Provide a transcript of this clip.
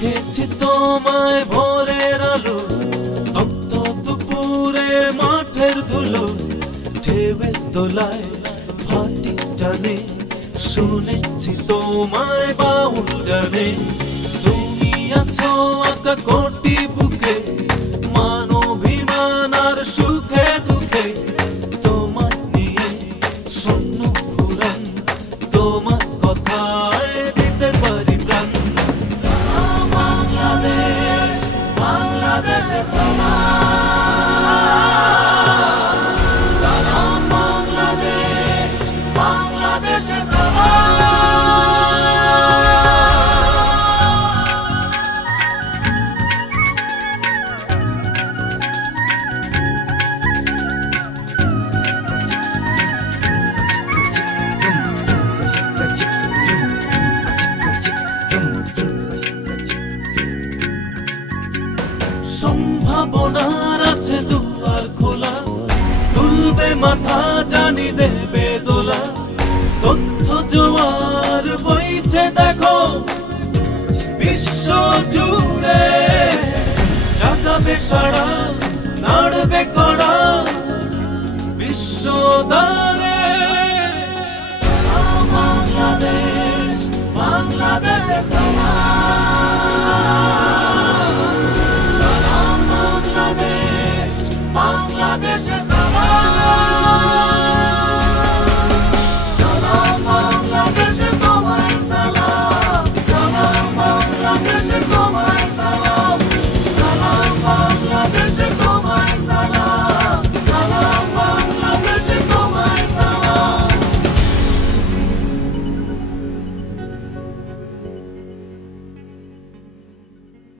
দেখেছি তোমায় ভোরের আলো, তপ্ত দুপুরে মাঠের ধুলো, ঢেউয়ের দোলায় ভাটি টানে, শুনেছি তোমায় বাউল গানে। তুমি আছো আঁকা কোটি বুকে, মানবিমান আর সুখে দুঃখে, তোমায় নিয়ে শূন্য পুরাণ, তোমার কথায় দিতে পারি প্রাণ। বাংলাদেশ, বাংলাদেশে সালাম, সালাম বাংলাদেশ, বাংলাদেশে সালাম। সম্ভাবনার আছে দুয়ার খোলা, তুলবে মাথা জানি দেবে দোলা। তথ্য জোয়ার বইছে দেখো বিশ্ব জুড়ে, জাগাবে সারা, নাড়বে কড়া বিশ্ব দ্বারে। সালাম বাংলাদেশ, বাংলাদেশে সালাম, বাংলাদেশে সালাম।